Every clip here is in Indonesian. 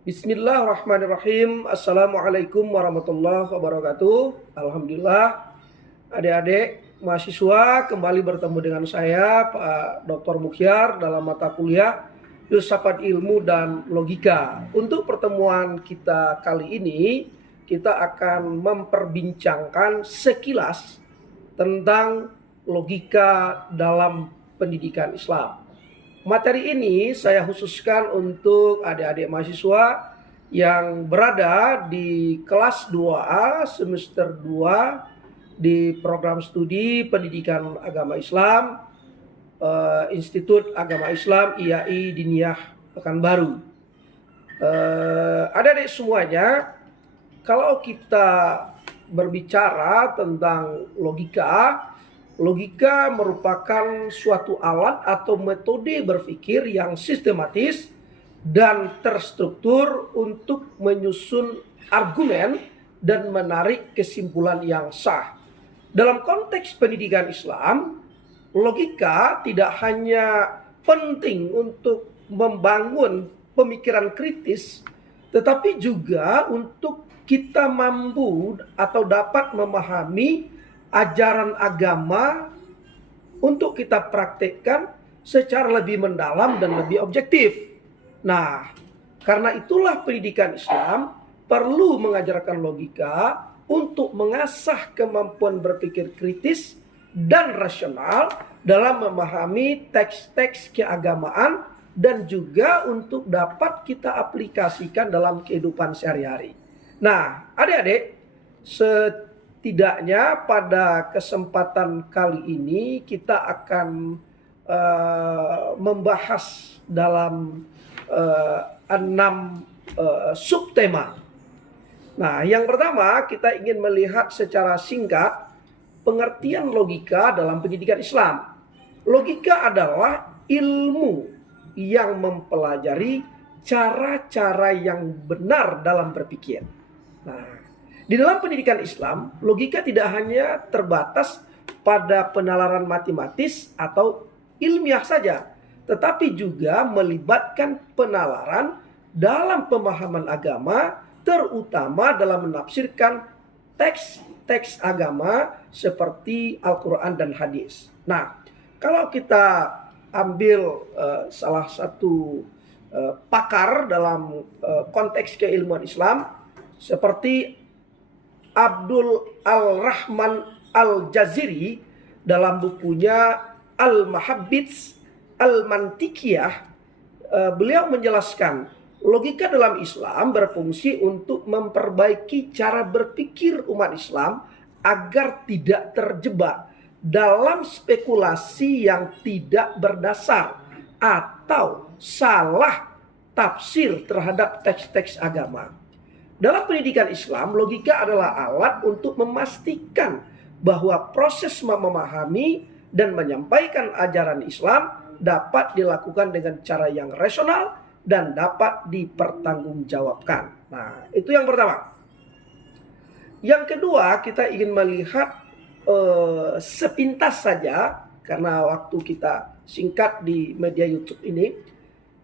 Bismillahirrahmanirrahim. Assalamualaikum warahmatullahi wabarakatuh. Alhamdulillah, adik-adik mahasiswa kembali bertemu dengan saya, Pak Dr. Mukhyar, dalam mata kuliah Filsafat Ilmu dan Logika. Untuk pertemuan kita kali ini, kita akan memperbincangkan sekilas tentang logika dalam pendidikan Islam. Materi ini saya khususkan untuk adik-adik mahasiswa yang berada di kelas 2A semester 2 di program studi Pendidikan Agama Islam Institut Agama Islam IAI Diniyah Pekanbaru. Adik-adik semuanya, kalau kita berbicara tentang logika, logika merupakan suatu alat atau metode berpikir yang sistematis dan terstruktur untuk menyusun argumen dan menarik kesimpulan yang sah. Dalam konteks pendidikan Islam, logika tidak hanya penting untuk membangun pemikiran kritis, tetapi juga untuk kita mampu atau dapat memahami ajaran agama untuk kita praktekkan secara lebih mendalam dan lebih objektif. Nah, karena itulah pendidikan Islam perlu mengajarkan logika untuk mengasah kemampuan berpikir kritis dan rasional dalam memahami teks-teks keagamaan dan juga untuk dapat kita aplikasikan dalam kehidupan sehari-hari. Nah, adik-adik, setidaknya pada kesempatan kali ini kita akan membahas dalam 6 subtema. Nah, yang pertama kita ingin melihat secara singkat pengertian logika dalam pendidikan Islam. Logika adalah ilmu yang mempelajari cara-cara yang benar dalam berpikir. Nah, di dalam pendidikan Islam, logika tidak hanya terbatas pada penalaran matematis atau ilmiah saja, tetapi juga melibatkan penalaran dalam pemahaman agama, terutama dalam menafsirkan teks-teks agama seperti Al-Quran dan hadis. Nah, kalau kita ambil salah satu pakar dalam konteks keilmuan Islam, seperti Abdul Al-Rahman Al-Jaziri dalam bukunya Al-Mahabbits Al-Mantikiyah, beliau menjelaskan logika dalam Islam berfungsi untuk memperbaiki cara berpikir umat Islam agar tidak terjebak dalam spekulasi yang tidak berdasar atau salah tafsir terhadap teks-teks agama. Dalam pendidikan Islam, logika adalah alat untuk memastikan bahwa proses memahami dan menyampaikan ajaran Islam dapat dilakukan dengan cara yang rasional dan dapat dipertanggungjawabkan. Nah, itu yang pertama. Yang kedua, kita ingin melihat sepintas saja, karena waktu kita singkat di media YouTube ini,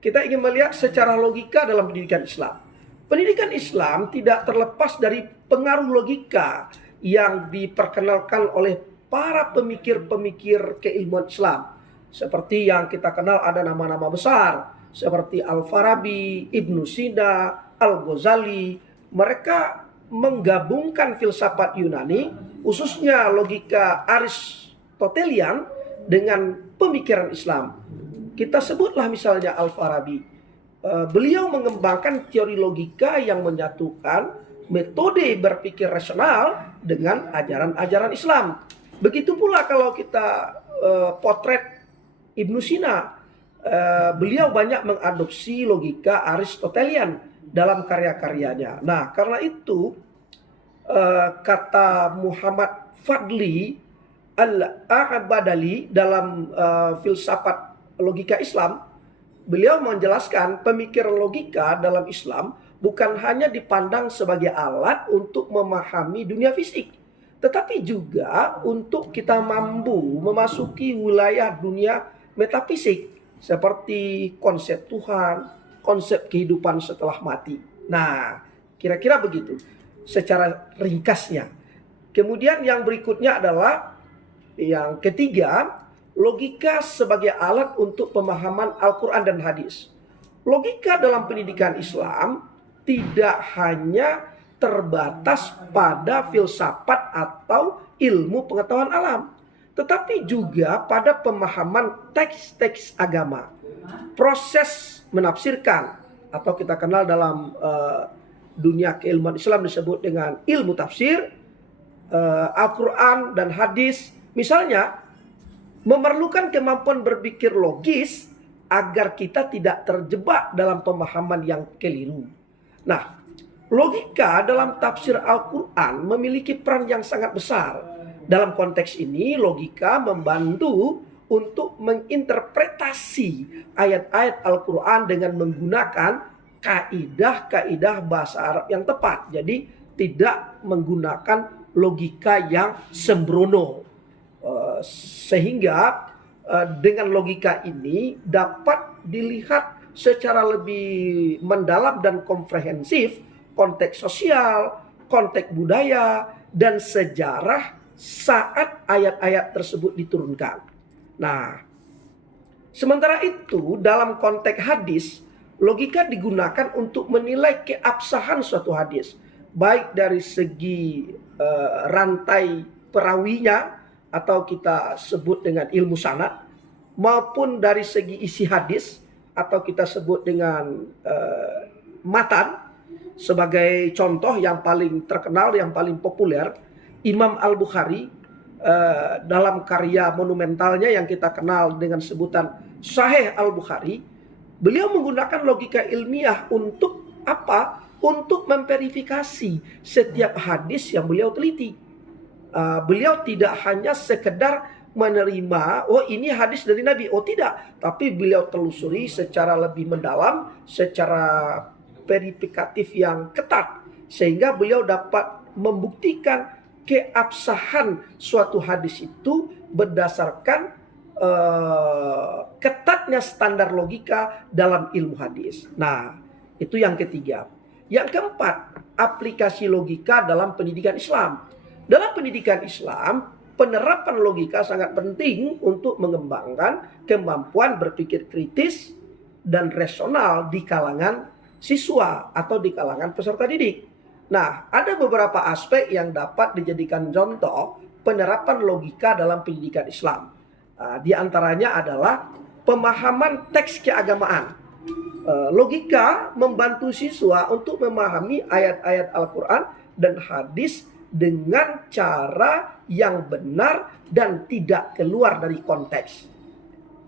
kita ingin melihat secara logika dalam pendidikan Islam. Pendidikan Islam tidak terlepas dari pengaruh logika yang diperkenalkan oleh para pemikir-pemikir keilmuan Islam. Seperti yang kita kenal ada nama-nama besar seperti Al-Farabi, Ibnu Sina, Al-Ghazali. Mereka menggabungkan filsafat Yunani, khususnya logika Aristotelian, dengan pemikiran Islam. Kita sebutlah misalnya Al-Farabi. Beliau mengembangkan teori logika yang menyatukan metode berpikir rasional dengan ajaran-ajaran Islam. Begitu pula kalau kita potret Ibnu Sina, beliau banyak mengadopsi logika Aristotelian dalam karya-karyanya. Nah, karena itu kata Muhammad Fadli Al-A'badali dalam filsafat logika Islam, beliau menjelaskan pemikiran logika dalam Islam bukan hanya dipandang sebagai alat untuk memahami dunia fisik, tetapi juga untuk kita mampu memasuki wilayah dunia metafisik seperti konsep Tuhan, konsep kehidupan setelah mati. Nah, kira-kira begitu secara ringkasnya. Kemudian yang berikutnya adalah yang ketiga, logika sebagai alat untuk pemahaman Al-Quran dan hadis. Logika dalam pendidikan Islam tidak hanya terbatas pada filsafat atau ilmu pengetahuan alam, tetapi juga pada pemahaman teks-teks agama. Proses menafsirkan atau kita kenal dalam dunia keilmuan Islam disebut dengan ilmu tafsir, Al-Quran dan hadis misalnya memerlukan kemampuan berpikir logis agar kita tidak terjebak dalam pemahaman yang keliru. Nah, logika dalam tafsir Al-Quran memiliki peran yang sangat besar. Dalam konteks ini, logika membantu untuk menginterpretasi ayat-ayat Al-Quran dengan menggunakan kaidah-kaidah bahasa Arab yang tepat. Jadi tidak menggunakan logika yang sembrono. Sehingga dengan logika ini dapat dilihat secara lebih mendalam dan komprehensif konteks sosial, konteks budaya, dan sejarah saat ayat-ayat tersebut diturunkan. Nah, sementara itu dalam konteks hadis, logika digunakan untuk menilai keabsahan suatu hadis, baik dari segi rantai perawinya atau kita sebut dengan ilmu sanad, maupun dari segi isi hadis atau kita sebut dengan matan. Sebagai contoh yang paling terkenal, yang paling populer, Imam Al-Bukhari dalam karya monumentalnya yang kita kenal dengan sebutan Sahih Al-Bukhari, beliau menggunakan logika ilmiah untuk apa? Untuk memverifikasi setiap hadis yang beliau teliti. Beliau tidak hanya sekedar menerima, oh ini hadis dari Nabi, oh tidak, tapi beliau telusuri secara lebih mendalam, secara verifikatif yang ketat, sehingga beliau dapat membuktikan keabsahan suatu hadis itu berdasarkan ketatnya standar logika dalam ilmu hadis. Nah, itu yang ketiga. Yang keempat, aplikasi logika dalam pendidikan Islam. Dalam pendidikan Islam, penerapan logika sangat penting untuk mengembangkan kemampuan berpikir kritis dan rasional di kalangan siswa atau di kalangan peserta didik. Nah, ada beberapa aspek yang dapat dijadikan contoh penerapan logika dalam pendidikan Islam. Di antaranya adalah pemahaman teks keagamaan. Logika membantu siswa untuk memahami ayat-ayat Al-Quran dan hadis dengan cara yang benar dan tidak keluar dari konteks.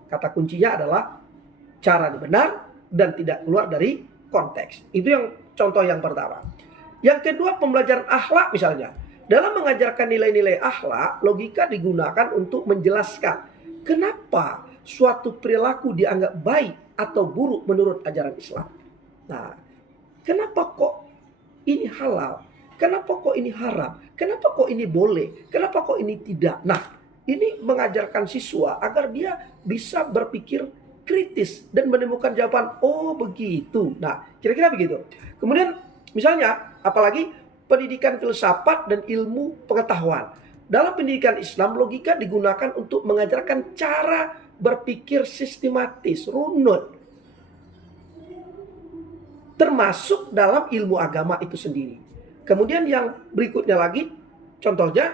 Kata kuncinya adalah cara benar dan tidak keluar dari konteks. Itu yang contoh yang pertama. Yang kedua, pembelajaran akhlak misalnya. Dalam mengajarkan nilai-nilai akhlak, logika digunakan untuk menjelaskan kenapa suatu perilaku dianggap baik atau buruk menurut ajaran Islam. Nah, kenapa kok ini halal? Kenapa kok ini haram? Kenapa kok ini boleh? Kenapa kok ini tidak? Nah, ini mengajarkan siswa agar dia bisa berpikir kritis dan menemukan jawaban, oh begitu. Nah, kira-kira begitu. Kemudian misalnya, apalagi pendidikan filsafat dan ilmu pengetahuan. Dalam pendidikan Islam, logika digunakan untuk mengajarkan cara berpikir sistematis, runut. Termasuk dalam ilmu agama itu sendiri. Kemudian yang berikutnya lagi, contohnya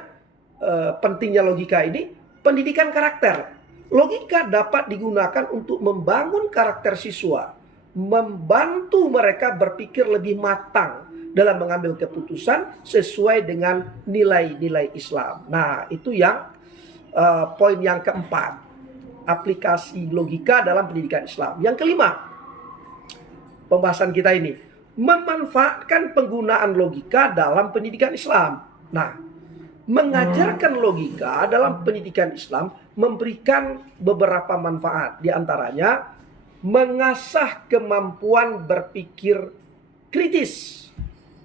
pentingnya logika ini, pendidikan karakter. Logika dapat digunakan untuk membangun karakter siswa, membantu mereka berpikir lebih matang dalam mengambil keputusan sesuai dengan nilai-nilai Islam. Nah, itu yang poin yang keempat, aplikasi logika dalam pendidikan Islam. Yang kelima, pembahasan kita ini, memanfaatkan penggunaan logika dalam pendidikan Islam. Nah, mengajarkan logika dalam pendidikan Islam memberikan beberapa manfaat. Di antaranya, mengasah kemampuan berpikir kritis,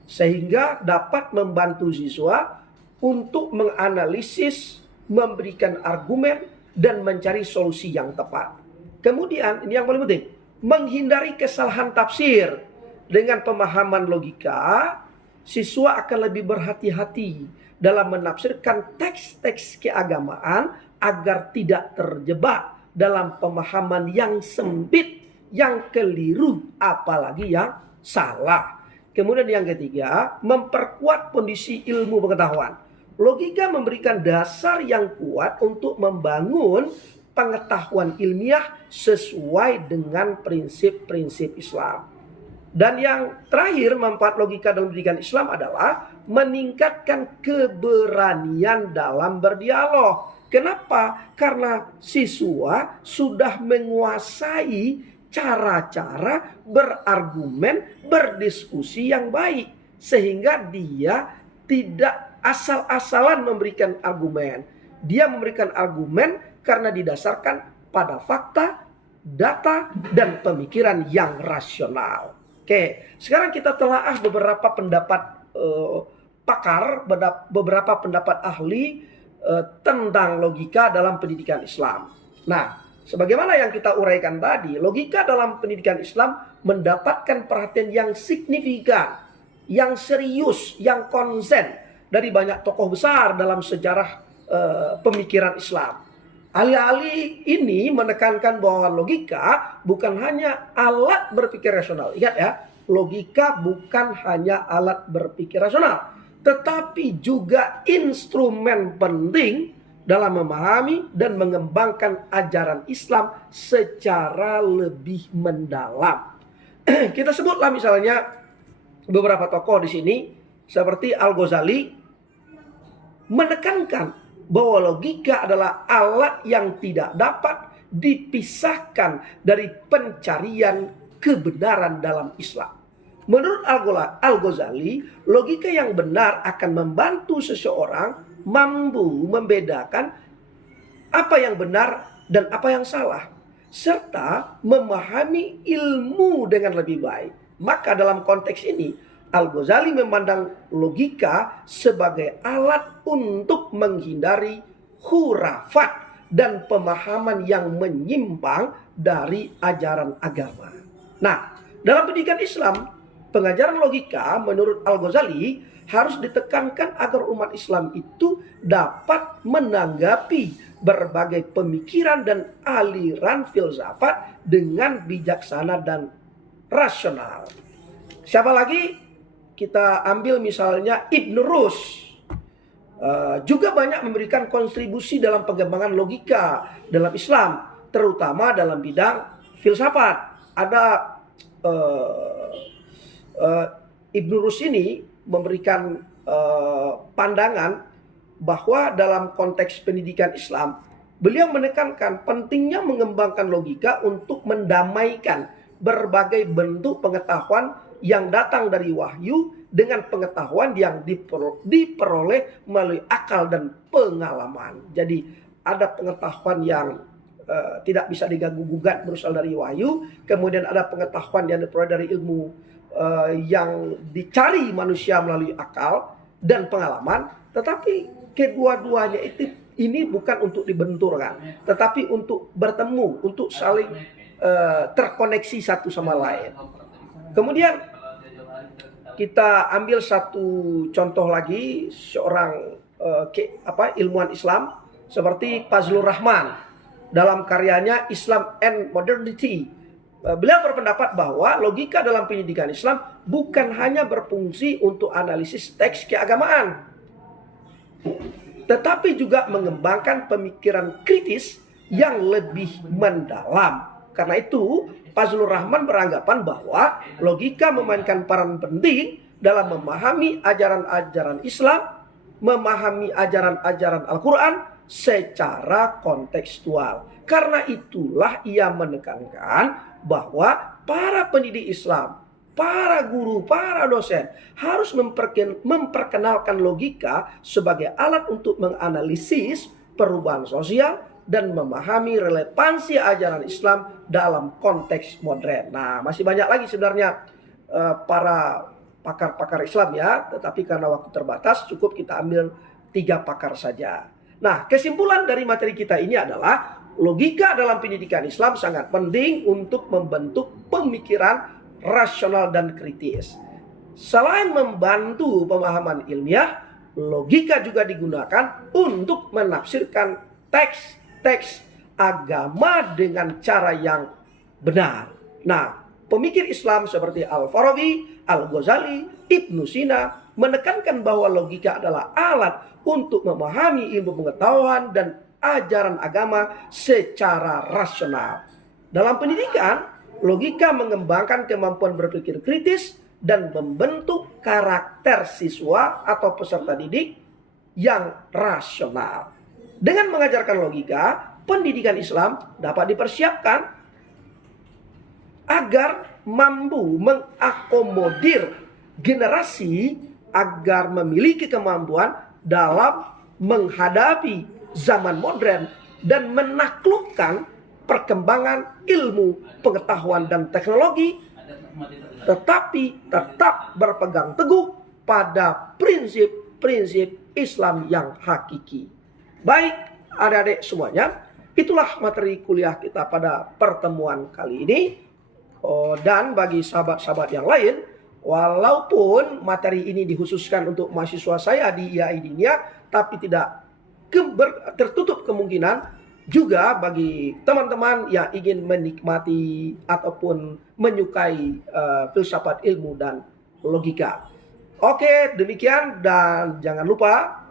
sehingga dapat membantu siswa untuk menganalisis, memberikan argumen, dan mencari solusi yang tepat. Kemudian, ini yang paling penting, menghindari kesalahan tafsir. Dengan pemahaman logika, siswa akan lebih berhati-hati dalam menafsirkan teks-teks keagamaan agar tidak terjebak dalam pemahaman yang sempit, yang keliru, apalagi yang salah. Kemudian yang ketiga, memperkuat kondisi ilmu pengetahuan. Logika memberikan dasar yang kuat untuk membangun pengetahuan ilmiah sesuai dengan prinsip-prinsip Islam. Dan yang terakhir, manfaat logika dalam pendidikan Islam adalah meningkatkan keberanian dalam berdialog. Kenapa? Karena siswa sudah menguasai cara-cara berargumen, berdiskusi yang baik. Sehingga dia tidak asal-asalan memberikan argumen. Dia memberikan argumen karena didasarkan pada fakta, data, dan pemikiran yang rasional. Oke, sekarang kita telaah beberapa pendapat pakar, beberapa pendapat ahli tentang logika dalam pendidikan Islam. Nah, sebagaimana yang kita uraikan tadi, logika dalam pendidikan Islam mendapatkan perhatian yang signifikan, yang serius, yang konsen dari banyak tokoh besar dalam sejarah pemikiran Islam. Ahli-ahli ini menekankan bahwa logika bukan hanya alat berpikir rasional. Ingat ya, logika bukan hanya alat berpikir rasional, tetapi juga instrumen penting dalam memahami dan mengembangkan ajaran Islam secara lebih mendalam. Kita sebutlah misalnya beberapa tokoh di sini seperti Al-Ghazali menekankan bahwa logika adalah alat yang tidak dapat dipisahkan dari pencarian kebenaran dalam Islam. Menurut Al-Ghazali, logika yang benar akan membantu seseorang mampu membedakan apa yang benar dan apa yang salah, serta memahami ilmu dengan lebih baik. Maka dalam konteks ini, Al-Ghazali memandang logika sebagai alat untuk menghindari khurafat dan pemahaman yang menyimpang dari ajaran agama. Nah, dalam pendidikan Islam, pengajaran logika menurut Al-Ghazali harus ditekankan agar umat Islam itu dapat menanggapi berbagai pemikiran dan aliran filsafat dengan bijaksana dan rasional. Siapa lagi? Kita ambil misalnya Ibn Rushd. Juga banyak memberikan kontribusi dalam pengembangan logika dalam Islam, terutama dalam bidang filsafat. Ada Ibn Rushd ini memberikan pandangan bahwa dalam konteks pendidikan Islam, beliau menekankan pentingnya mengembangkan logika untuk mendamaikan berbagai bentuk pengetahuan yang datang dari wahyu dengan pengetahuan yang diperoleh melalui akal dan pengalaman. Jadi ada pengetahuan yang tidak bisa diganggu-gugat berasal dari wahyu, kemudian ada pengetahuan yang diperoleh dari ilmu yang dicari manusia melalui akal dan pengalaman. Tetapi kedua-duanya ini bukan untuk dibenturkan, tetapi untuk bertemu, untuk saling terkoneksi satu sama lain. Kemudian kita ambil satu contoh lagi, seorang ilmuwan Islam seperti Fazlur Rahman dalam karyanya Islam and Modernity. Beliau berpendapat bahwa logika dalam pendidikan Islam bukan hanya berfungsi untuk analisis teks keagamaan, tetapi juga mengembangkan pemikiran kritis yang lebih mendalam. Karena itu, Fazlur Rahman beranggapan bahwa logika memainkan peran penting dalam memahami ajaran-ajaran Islam, memahami ajaran-ajaran Al-Quran secara kontekstual. Karena itulah ia menekankan bahwa para pendidik Islam, para guru, para dosen harus memperkenalkan logika sebagai alat untuk menganalisis perubahan sosial dan memahami relevansi ajaran Islam dalam konteks modern. Nah, masih banyak lagi sebenarnya para pakar-pakar Islam ya, tetapi karena waktu terbatas cukup kita ambil 3 pakar saja. Nah, kesimpulan dari materi kita ini adalah logika dalam pendidikan Islam sangat penting untuk membentuk pemikiran rasional dan kritis. Selain membantu pemahaman ilmiah, logika juga digunakan untuk menafsirkan teks-teks agama dengan cara yang benar. Nah, pemikir Islam seperti Al-Farabi, Al-Ghazali, Ibnu Sina menekankan bahwa logika adalah alat untuk memahami ilmu pengetahuan dan ajaran agama secara rasional. Dalam pendidikan, logika mengembangkan kemampuan berpikir kritis dan membentuk karakter siswa atau peserta didik yang rasional. Dengan mengajarkan logika, pendidikan Islam dapat dipersiapkan agar mampu mengakomodir generasi agar memiliki kemampuan dalam menghadapi zaman modern dan menaklukkan perkembangan ilmu, pengetahuan, dan teknologi, tetapi tetap berpegang teguh pada prinsip-prinsip Islam yang hakiki. Baik adik-adik semuanya, itulah materi kuliah kita pada pertemuan kali ini. Dan bagi sahabat-sahabat yang lain, walaupun materi ini dikhususkan untuk mahasiswa saya di IAI Dinia, tapi tidak tertutup kemungkinan juga bagi teman-teman yang ingin menikmati ataupun menyukai filsafat ilmu dan logika. Oke, demikian, dan jangan lupa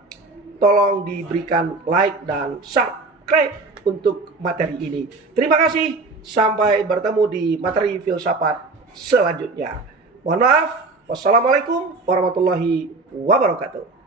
tolong diberikan like dan subscribe untuk materi ini. Terima kasih, sampai bertemu di materi filsafat selanjutnya. Mohon maaf, wassalamualaikum warahmatullahi wabarakatuh.